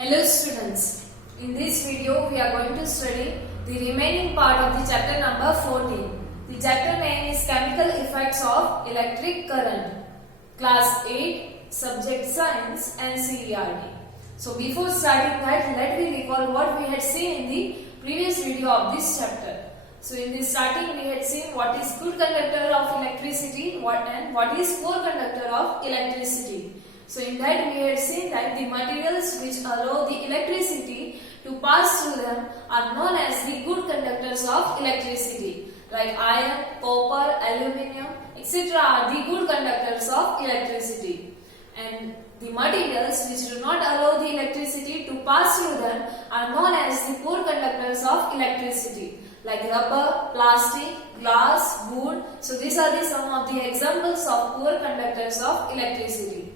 Hello students, in this video we are going to study the remaining part of the chapter number 14. The chapter name is Chemical Effects of Electric Current, Class 8, Subject Science and CERT. So before starting that, let me recall what we had seen in the previous video of this chapter. So in the starting we had seen what is good conductor of electricity and what is poor conductor of electricity. So in that we had seen that the materials which allow the electricity to pass through them are known as the good conductors of electricity, like iron, copper, aluminium, etc. are the good conductors of electricity. And the materials which do not allow the electricity to pass through them are known as the poor conductors of electricity, like rubber, plastic, glass, wood. So these are some of the examples of poor conductors of electricity.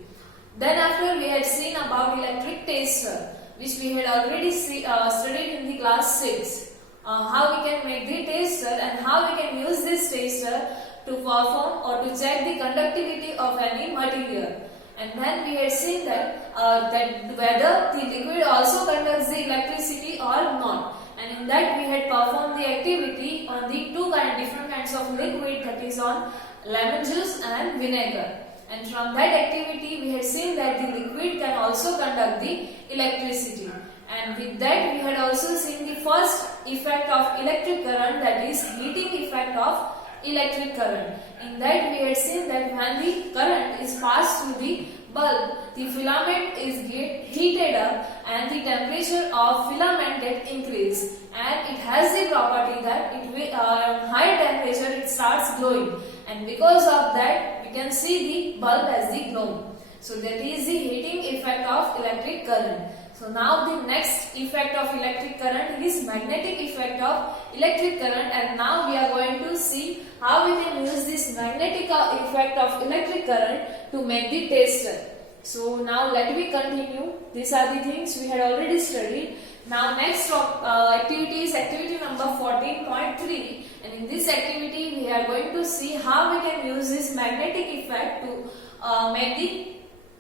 Then after we had seen about electric tester, which we had already studied in the class 6. How we can make the tester and how we can use this tester to perform or to check the conductivity of any material. And then we had seen that whether the liquid also conducts the electricity or not. And in that we had performed the activity on the different kinds of liquid, that is on lemon juice and vinegar. And from that activity we had seen that the liquid can also conduct the electricity. And with that we had also seen the first effect of electric current, that is heating effect of electric current. In that we had seen that when the current is passed through the bulb, the filament is heated up and the temperature of filament get increased, and it has the property that it will at high temperature it starts glowing, and because of that we can see the bulb as the glow. So that is the heating effect of electric current. So now the next effect of electric current is magnetic effect of electric current, and now we are going to see how we can use this magnetic effect of electric current to make the tester. So now let me continue. These are the things we had already studied. Now next activity is activity number 14.3, and in this activity we are going to see how we can use this magnetic effect to make the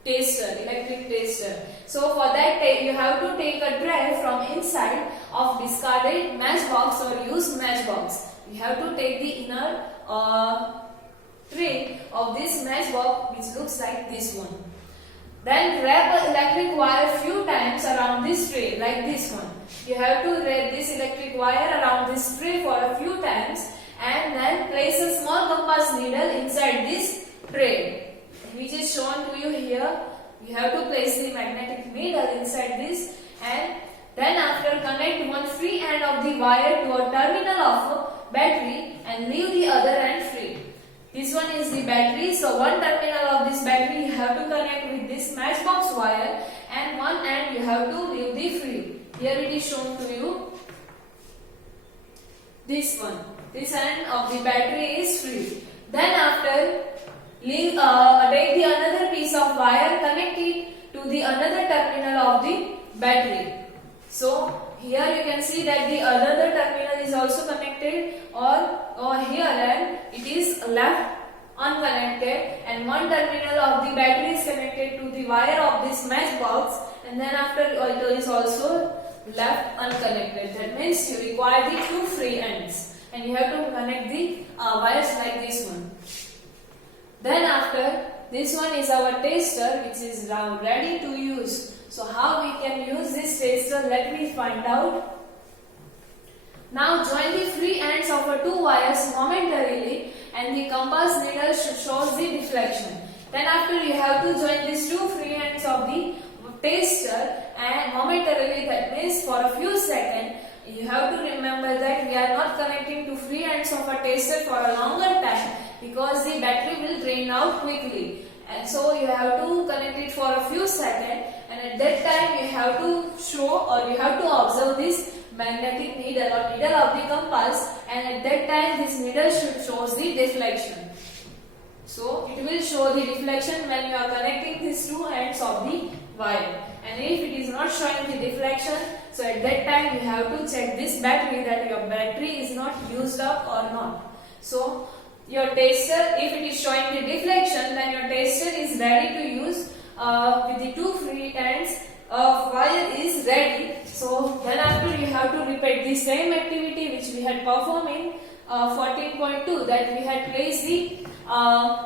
tester, electric tester. So for that you have to take a tray from inside of discarded matchbox or used matchbox. You have to take the inner tray of this matchbox, which looks like this one. Then wrap an electric wire few times around this tray, like this one. You have to wrap this electric wire around this tray for a few times, and then place a small compass needle inside this tray, which is shown to you here. You have to place the magnetic needle inside this, and then after connect one free end of the wire to a terminal of a battery and leave the other end free. This one is the battery, so one terminal of this battery you have to connect with this matchbox wire, and one end you have to leave the free. Here it is shown to you. This one, this end of the battery is free. Then after take the another piece of wire, connect it to the another terminal of the battery. So here you can see that the another terminal is also connected, or here, and it is left unconnected, and one terminal of the battery is connected to the wire of this matchbox, and then after it is also left unconnected. That means you require the two free ends, and you have to connect the wires like this one. Then after, this one is our tester, which is now ready to use. So how we can use this tester, let me find out. Now join the free ends of the two wires momentarily, and the compass needle shows the deflection. Then after you have to join these two free ends of the tester and momentarily, that means for a few seconds. You have to remember that we are not connecting to free ends of a tester for a longer time, because the battery will drain out quickly. And so you have to connect it for a few seconds, and at that time you have to show or you have to observe this magnetic needle or needle of the compass, and at that time this needle shows the deflection. So it will show the deflection when you are connecting these two ends of the wire. And if it is not showing the deflection, so at that time you have to check this battery that your battery is not used up or not. So your tester, if it is showing the deflection, then your tester is ready to use with the two free ends wire is ready. So then after you have to repeat the same activity which we had performed in 14.2, that we had placed the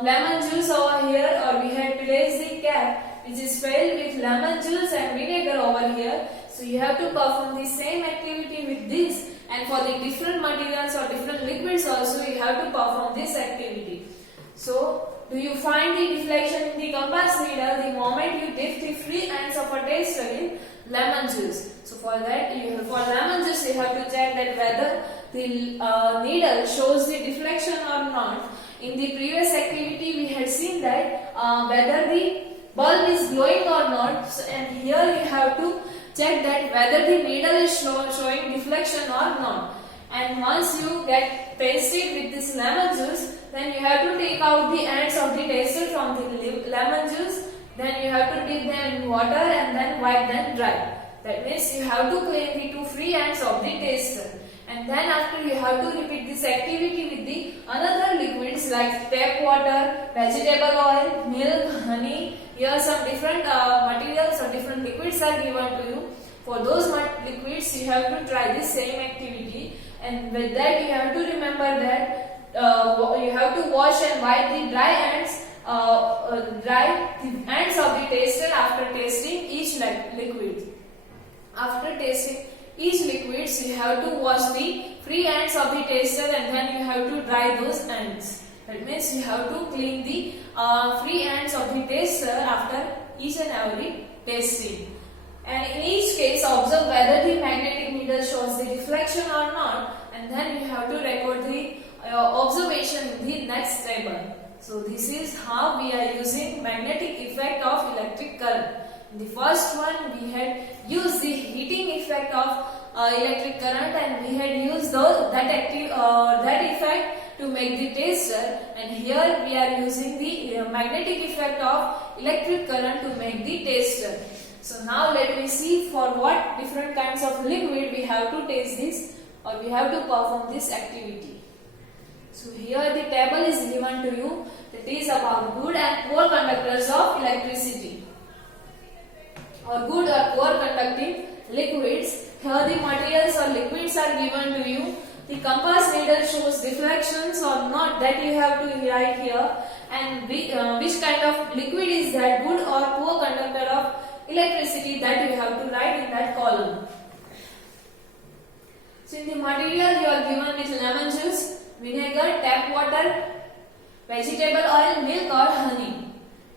lemon juice over here, or we had placed the cap which is filled with lemon juice and vinegar over here. So you have to perform the same activity with this, and for the different materials or different liquids also you have to perform this activity. So do you find the deflection in the compass needle the moment you dip the free ends of a taster in lemon juice? So for that, for lemon juice you have to check that whether the needle shows the deflection or not. In the previous activity we had seen that whether the bulb is glowing or not, so, and here you have to check that whether the needle is showing deflection or not. And once you get pasted with this lemon juice, then you have to take out the ends of the taster from the lemon juice. Then you have to dip them in water and then wipe them dry. That means you have to clean the two free ends of the taster. And then after you have to repeat this activity with the another liquids like tap water, vegetable oil, milk, honey. Here some different materials or different liquids are given to you. For those liquids you have to try the same activity, and with that you have to remember that you have to wash and wipe the dry ends of the taster after tasting each liquid. After tasting each liquids you have to wash the free ends of the taster, and then you have to dry those ends. That means you have to clean the free ends of the taster after each and every tasting. And in each case observe whether the magnetic needle shows the deflection or not, and then you have to record the observation in the next table. So this is how we are using magnetic effect of electric current. In the first one we had used the heating effect of electric current, and we had used that effect to make the taster, and here we are using the magnetic effect of electric current to make the taster. So now let me see for what different kinds of liquid we have to taste this, or we have to perform this activity. So here the table is given to you, that is about good and poor conductors of electricity, or good or poor conducting liquids. Here the materials or liquids are given to you. The compass needle shows deflections or not, that you have to write here, and which kind of liquid is that, good or poor conductor of electricity, that you have to write in that column. So in the material you are given with lemon juice, vinegar, tap water, vegetable oil, milk or honey.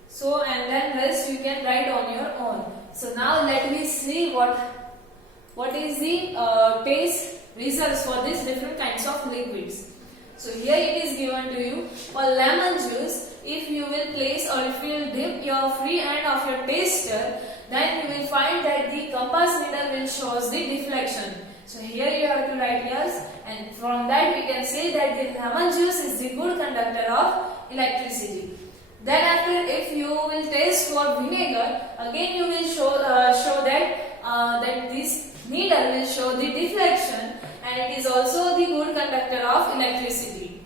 So and then rest you can write on your own. So now let me see what is the taste results for these different kinds of liquids. So here it is given to you. For lemon juice, if you will place or if you will dip your free end of your taster, then you will find that the compass needle will shows the deflection. So here you have to write yes, and from that we can say that the lemon juice is the good conductor of electricity. Then after, if you will taste for vinegar, again you will show that this needle will show the deflection, and it is also the good conductor of electricity.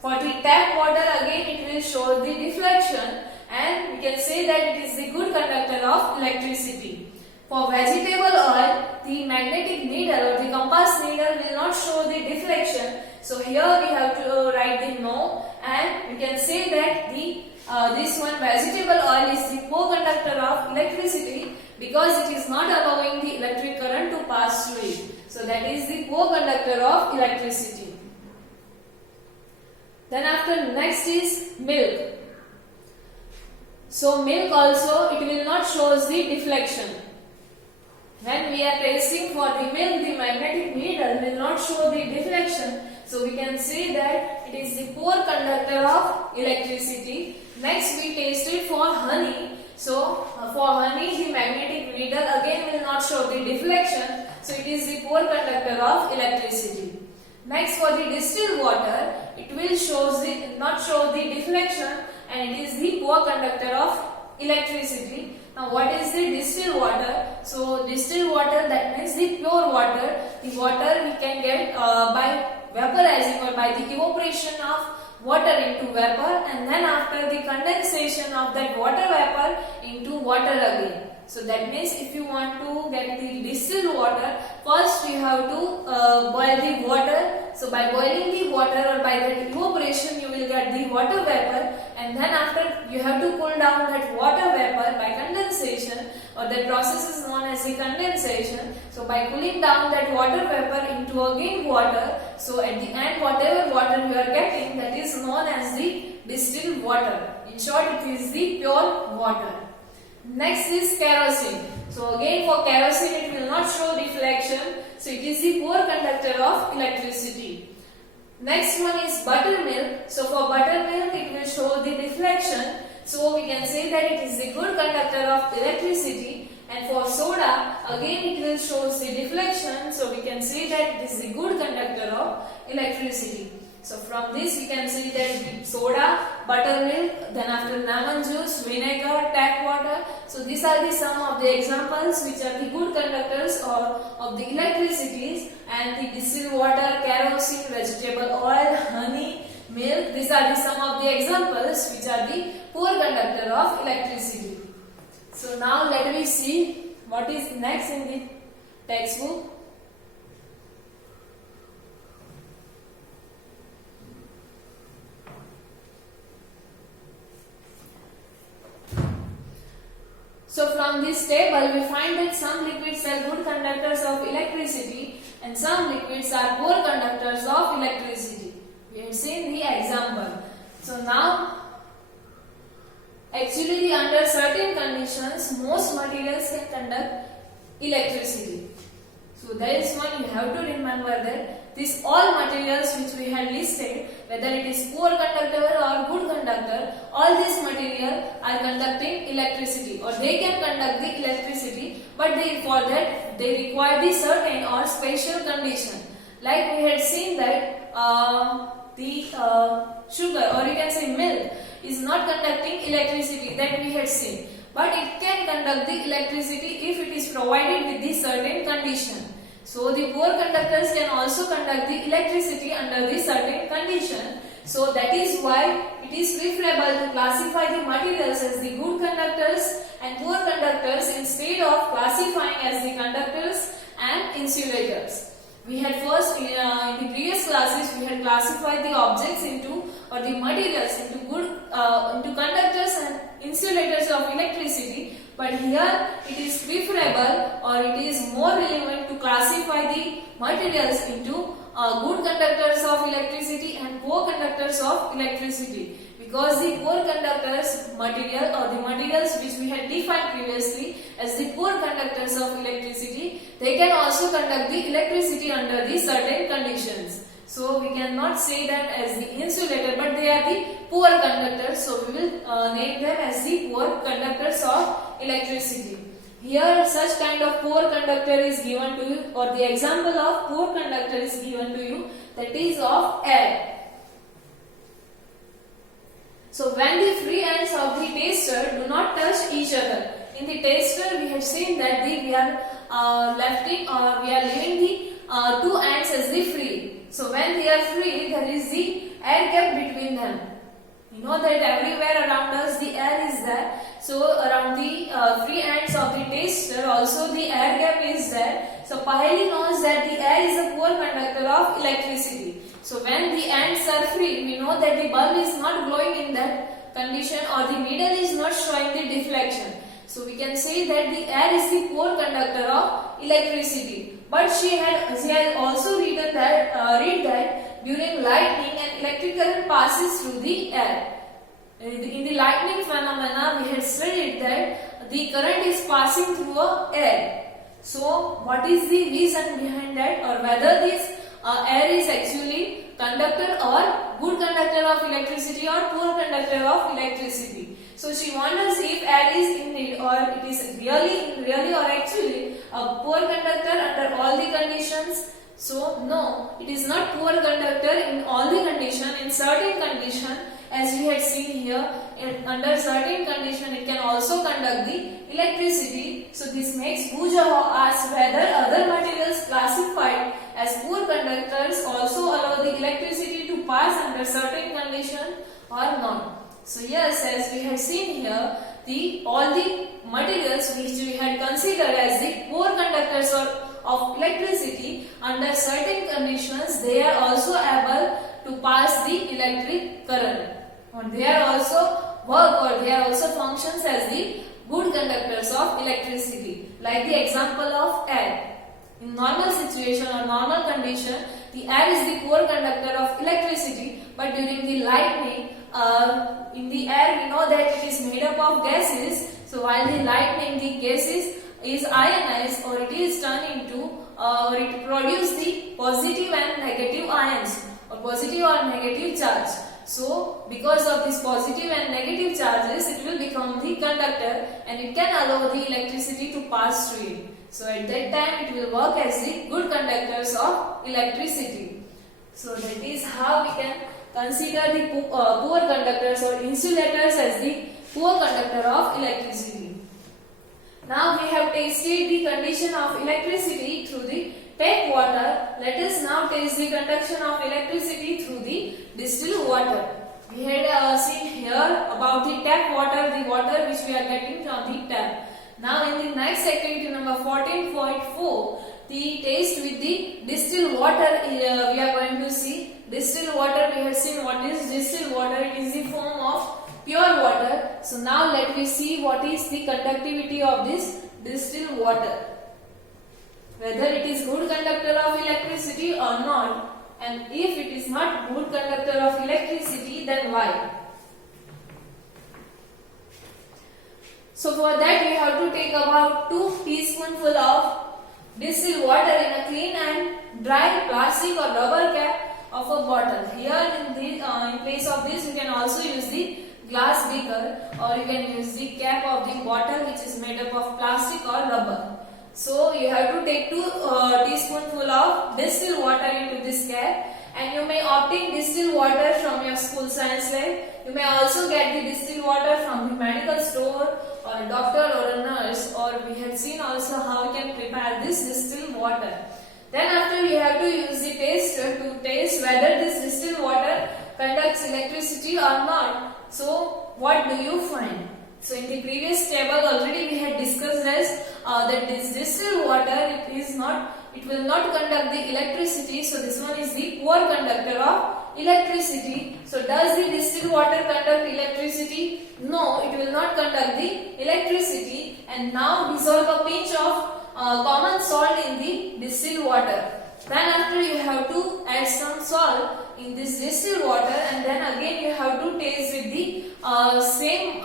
For the tap water, again it will show the deflection, and we can say that it is the good conductor of electricity. For vegetable oil, the magnetic needle or the compass needle will not show the deflection. So here we have to write the no, and we can say that this one vegetable oil is the poor conductor of electricity, because it is not allowing the electric current to pass through it. So that is the poor conductor of electricity. Then after, next is milk. So milk also, it will not show the deflection. When we are tasting for the milk, the magnetic needle will not show the deflection. So we can say that it is the poor conductor of electricity. Next we tasted for honey. So for honey, the magnetic needle again will not show the deflection. So it is the poor conductor of electricity. Next, for the distilled water, it will not show the deflection, and it is the poor conductor of electricity. Now what is the distilled water? So distilled water, that means the pure water. The water we can get by vaporizing or by the evaporation of water into vapor, and then after the condensation of that water vapor into water again. So that means if you want to get the distilled water, first you have to boil the water. So by boiling the water or by that evaporation, you will get the water vapor, and then after you have to cool down that water vapor by condensation, or that process is known as the condensation. So by cooling down that water vapor into again water, so at the end whatever water you are getting, that is known as the distilled water. In short, it is the pure water. Next is kerosene. So again for kerosene it will not show reflection. So it is the poor conductor of electricity. Next one is buttermilk. So for buttermilk it will show the reflection. So we can say that it is the good conductor of electricity. And for soda, again it will show the deflection. So we can say that it is the good conductor of electricity. So from this we can see that soda, buttermilk, then after lemon juice, vinegar, tap water. So these are the some of the examples which are the good conductors of the electricities, and the distilled water, kerosene, vegetable oil, honey, milk. These are the some of the examples which are the poor conductor of electricity. So now let me see what is next in the textbook. So from this table we find that some liquids are good conductors of electricity and some liquids are poor conductors of electricity. We have seen the example. So now actually under certain conditions most materials can conduct electricity. So there is one you have to remember that these all materials which we had listed, whether it is poor conductor or good conductor, all these material are conducting electricity, or they can conduct the electricity, but for that they require the certain or special condition. Like we had seen that the sugar, or you can say milk, is not conducting electricity, that we had seen, but it can conduct the electricity if it is provided with the certain condition. So the poor conductors can also conduct the electricity under the certain condition. So that is why it is preferable to classify the materials as the good conductors and poor conductors instead of classifying as the conductors and insulators. We had first in the previous classes we had classified the objects into, or the materials into into conductors and insulators of electricity, but here it is preferable or it is more relevant to classify the materials into good conductors of electricity and poor conductors of electricity, because the poor conductors material, or the materials which we had defined previously as the poor conductors of electricity, they can also conduct the electricity under the certain conditions. So we cannot say that as the insulator, but they are the poor conductors, so we will name them as the poor conductors of electricity. Here such kind of poor conductor is given to you, or the example of poor conductor is given to you, that is of air. So when the free ends of the taster do not touch each other. In the taster we have seen that we are leaving the two ends as the free. So when they are free, there is the air gap between them. You know that everywhere around us the air is there. So around the free ends of the taster also the air gap is there. So Pauli knows that the air is a poor conductor of electricity. So when the ends are free, we know that the bulb is not glowing in that condition, or the needle is not showing the deflection. So we can say that the air is the poor conductor of electricity. But she had also read that during lightning an electric current passes through the air. In the lightning phenomena we had studied that the current is passing through air. So what is the reason behind that, or whether this air is actually conductor or good conductor of electricity or poor conductor of electricity. So she wonders if air is indeed, or it is really or actually a poor conductor under all the conditions. So no, it is not poor conductor in all the conditions. In certain condition, as we had seen here, under certain condition it can also conduct the electricity. So this makes Bujao ask whether other materials classified as poor conductors also allow the electricity to pass under certain condition or not. So yes, as we have seen here, all the materials metals which we had considered as the poor conductors of electricity, under certain conditions they are also able to pass the electric current, or they are also work or they are also functions as the good conductors of electricity. Like the example of air. In normal situation or normal condition, the air is the poor conductor of electricity, but during the lightning, in the air we know that it is made up of gases. So while the lightning, the gases is ionized, or it is turned into or it produces the positive and negative ions, or positive or negative charge. So because of this positive and negative charges, it will become the conductor and it can allow the electricity to pass through it. So at that time it will work as the good conductors of electricity. So that is how we can consider the poor conductors or insulators as the poor conductor of electricity. Now we have tasted the condition of electricity through the tap water. Let us now taste the conduction of electricity through the distilled water. We had seen here about the tap water, the water which we are getting from the tap. Now in the next activity number 14.4, the taste with the distilled water, we are going to see. Distilled water, we have seen what is distilled water. It is the form of pure water. So now let me see what is the conductivity of this distilled water, whether it is good conductor of electricity or not, and if it is not good conductor of electricity, then why? So for that we have to take about 2 teaspoonful of distilled water in a clean and dry plastic or rubber cap of a bottle. Here in place of this you can also use the glass beaker, or you can use the cap of the bottle which is made up of plastic or rubber. So you have to take 2 teaspoonful of distilled water into this cap, and you may obtain distilled water from your school science lab. You may also get the distilled water from the medical store or a doctor or a nurse, or we had seen also how you can prepare this distilled water. Then after you have to use the taster to taste whether this distilled water conducts electricity or not. So what do you find? So in the previous table already we had discussed as that this distilled water it will not conduct the electricity. So this one is the poor conductor of electricity. So does the distilled water conduct electricity? No, it will not conduct the electricity. And now dissolve a pinch of common salt in the distilled water. Then after you have to add some salt in this distilled water, and then again you have to taste with the same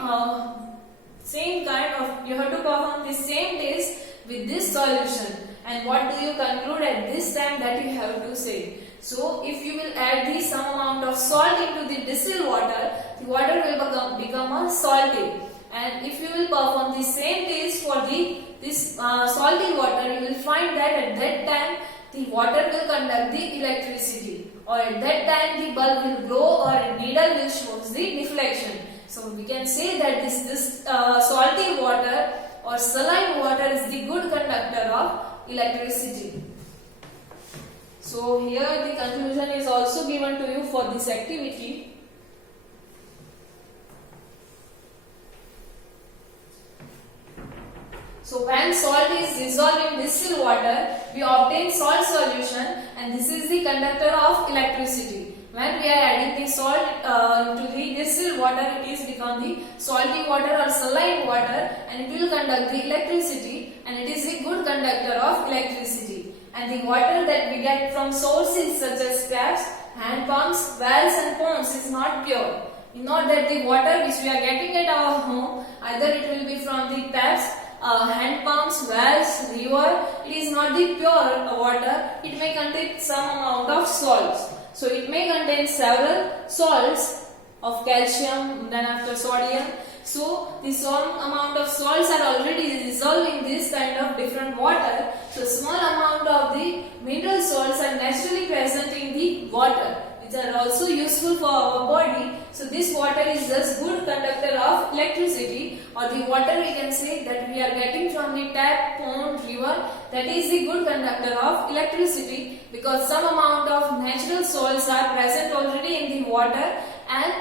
kind of, you have to perform the same taste with this solution. And what do you conclude at this time, that you have to say? So if you will add the some amount of salt into the distilled water, the water will become a salty. And if you will perform the same taste for this salty water, you will find that at that time the water will conduct the electricity, or at that time the bulb will glow or a needle will show the deflection. So we can say that this salty water or saline water is the good conductor of electricity. So here the conclusion is also given to you for this activity. So when salt is dissolved in distilled water, we obtain salt solution, and this is the conductor of electricity. When we are adding the salt into the distilled water, it is become the salty water or saline water, and it will conduct the electricity, and it is the good conductor of electricity. And the water that we get from sources such as taps, hand pumps, wells and ponds is not pure. You know that the water which we are getting at our home, either it will be from the taps, hand pumps, wells, river, it is not the pure water. It may contain some amount of salts. So it may contain several salts of calcium, then after sodium. So the some amount of salts are already dissolved in this kind of different water. So small amount of the mineral salts are naturally present in the water, which are also useful for our body. So this water is just good conductor of electricity, or the water we can say that we are getting from the tap, pond, river, that is the good conductor of electricity, because some amount of natural salts are present already in the water, and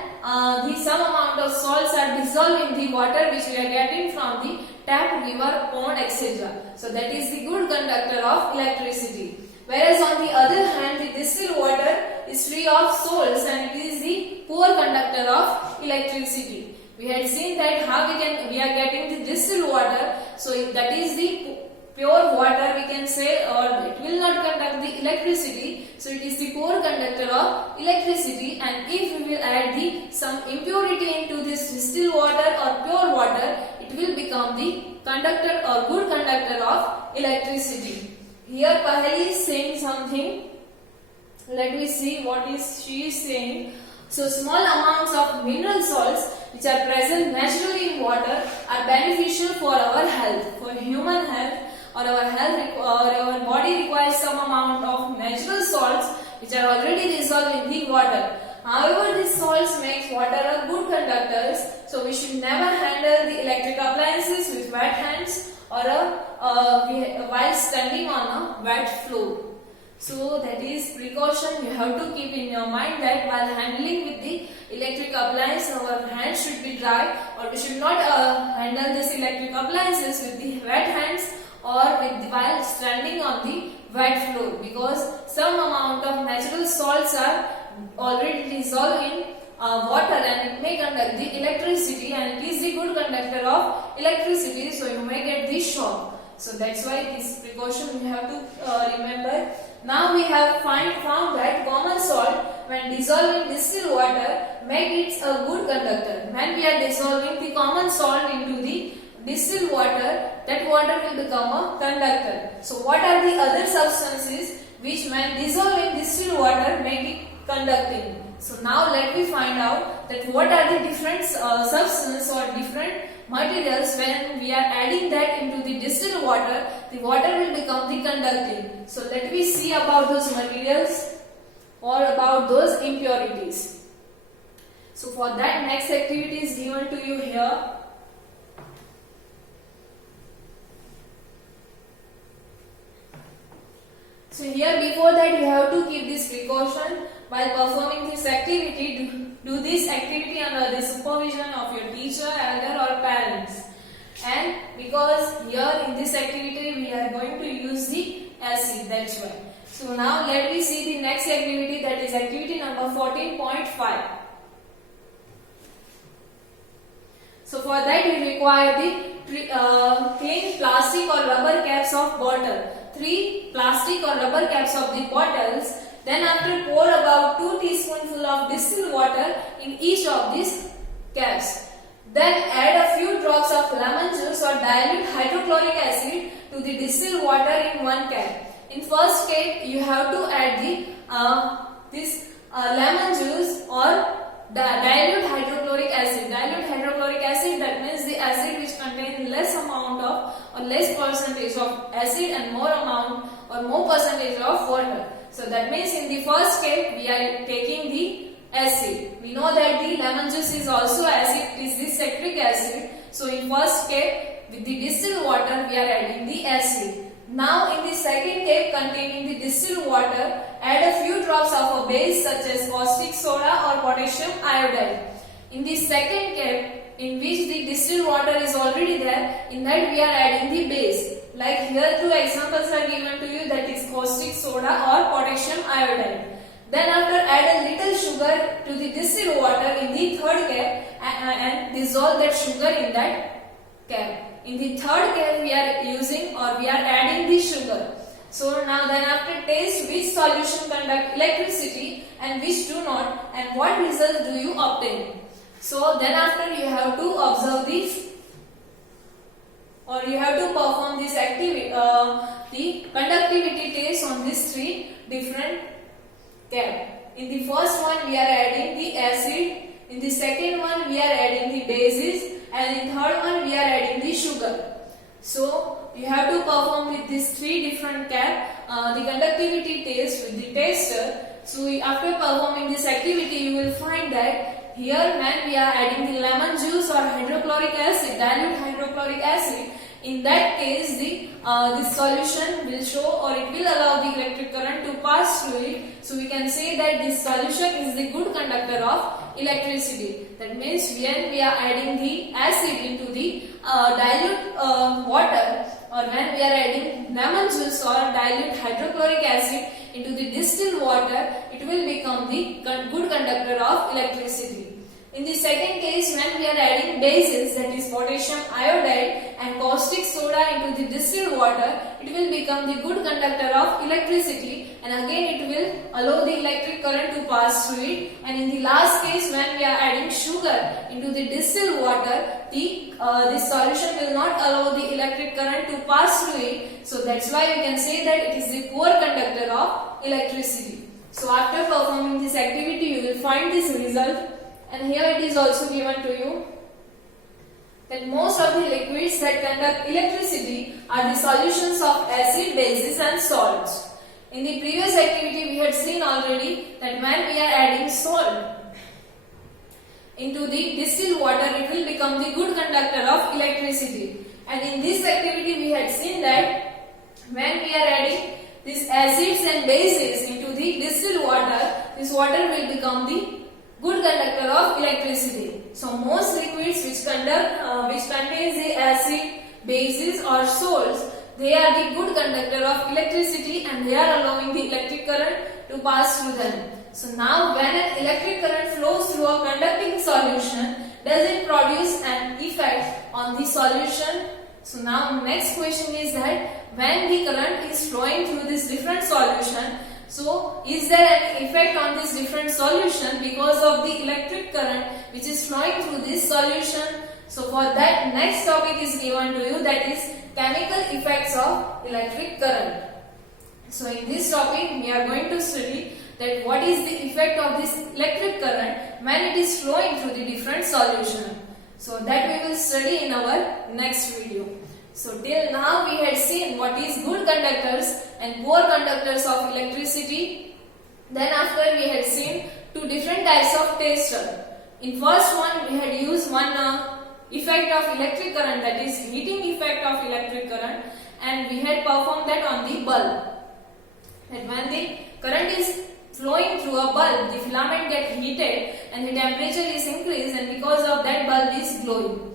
some amount of salts are dissolved in the water which we are getting from the tap, river, pond, etc. So that is the good conductor of electricity. Whereas on the other hand, the distilled water is free of salts and it is the poor conductor of electricity. We had seen that how we are getting the distilled water. So that is the pure water, we can say, or it will not conduct the electricity. So it is the poor conductor of electricity, and if we will add some impurity into this distilled water or pure water, it will become the conductor or good conductor of electricity. Here Paheli is saying something. Let me see what is she is saying. So small amounts of mineral salts which are present naturally in water are beneficial for our health, for human health, or our body requires some amount of natural salts which are already dissolved in the water. However, these salts make water a good conductors, so we should never handle the electric appliances with wet hands or while standing on a wet floor. So that is precaution you have to keep in your mind, that while handling with the electric appliance, our hands should be dry, or we should not handle this electric appliances with the wet hands or while standing on the wet floor, because some amount of natural salts are already dissolved in water and it may conduct the electricity, and it is the good conductor of electricity, so you may get the shock. So that's why this precaution we have to remember. Now we have found that common salt, when dissolved in distilled water, make it a good conductor. When we are dissolving the common salt into the distilled water, that water will become a conductor. So what are the other substances which when dissolved in distilled water make it conducting? So now let me find out that what are the different substances or different materials. When we are adding that into the distilled water, the water will become the conducting. So let me see about those materials or about those impurities. So for that, next activity is given to you here. So here before that you have to keep this precaution while performing this activity. Do this activity under the supervision of your teacher, elder or parents. And because here in this activity we are going to use the acid, that's why. So now let me see the next activity, that is activity number 14.5. So for that you require the clean plastic or rubber caps of bottle. 3 plastic or rubber caps of the bottles. Then after pour about 2 teaspoonful of distilled water in each of these caps. Then add a few drops of lemon juice or dilute hydrochloric acid to the distilled water in one cap. In first cap you have to add the lemon juice or dilute hydrochloric acid. Dilute hydrochloric acid, that means the acid which contains less amount of or less percentage of acid and more amount or more percentage of water. So that means in the first cap we are taking the acid. We know that the lemon juice is also acid, it is the citric acid. So in first cap with the distilled water we are adding the acid. Now in the second cap containing the distilled water, add a few drops of a base such as caustic soda or potassium iodide. In the second cap, in which the distilled water is already there, in that we are adding the base. Like here 2 examples are given to you, that is caustic soda or potassium iodide. Then after add a little sugar to the distilled water in the third cap and dissolve that sugar in that cap. In the third cap we are using or we are adding the sugar. So now then after taste which solution conduct electricity and which do not, and what result do you obtain. So then after you have to observe this or you have to perform this activity, the conductivity test on these 3 different cap. In the first one we are adding the acid, in the second one we are adding the bases, and in third one we are adding the sugar. So you have to perform with these 3 different cap the conductivity test with the tester. So after performing this activity you will find that here when we are adding the lemon juice or hydrochloric acid, dilute hydrochloric acid, in that case the this solution will show or it will allow the electric current to pass through it. So we can say that this solution is the good conductor of electricity. That means when we are adding the acid into the dilute water, or when we are adding lemon juice or dilute hydrochloric acid into the distilled water, it will become the good conductor of electricity. In the second case, when we are adding bases, that is potassium iodide and caustic soda into the distilled water, it will become the good conductor of electricity, and again it will allow the electric current to pass through it. And in the last case, when we are adding sugar into the distilled water, this solution will not allow the electric current to pass through it. So that's why we can say that it is the poor conductor of electricity. So after performing this activity, you will find this result. And here it is also given to you that most of the liquids that conduct electricity are the solutions of acid, bases and salts. In the previous activity we had seen already that when we are adding salt into the distilled water, it will become the good conductor of electricity. And in this activity we had seen that when we are adding these acids and bases into the distilled water, this water will become the good conductor of electricity. So most liquids which contains the acid, bases or salts, they are the good conductor of electricity and they are allowing the electric current to pass through them. So now when an electric current flows through a conducting solution, does it produce an effect on the solution? So now next question is that when the current is flowing through this different solution, so is there any effect on this different solution because of the electric current which is flowing through this solution? So for that, next topic is given to you, that is chemical effects of electric current. So in this topic we are going to study that what is the effect of this electric current when it is flowing through the different solution. So that we will study in our next video. So till now we had seen what is good conductors and poor conductors of electricity. Then after we had seen two different types of tester. In first one we had used one effect of electric current, that is heating effect of electric current, and we had performed that on the bulb. That when the current is flowing through a bulb, the filament gets heated and the temperature is increased, and because of that bulb is glowing.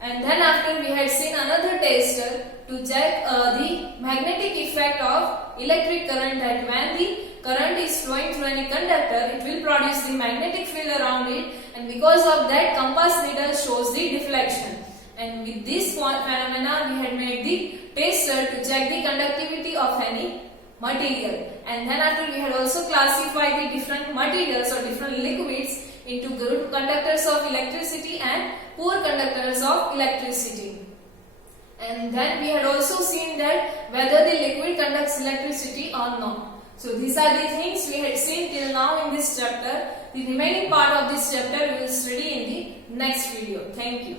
And then after we had seen another tester to check the magnetic effect of electric current, that when the current is flowing through any conductor, it will produce the magnetic field around it, and because of that compass needle shows the deflection. And with this phenomena we had made the tester to check the conductivity of any material. And then after we had also classified the different materials or different liquids into good conductors of electricity and poor conductors of electricity. And then we had also seen that whether the liquid conducts electricity or not. So these are the things we had seen till now in this chapter. The remaining part of this chapter we will study in the next video. Thank you.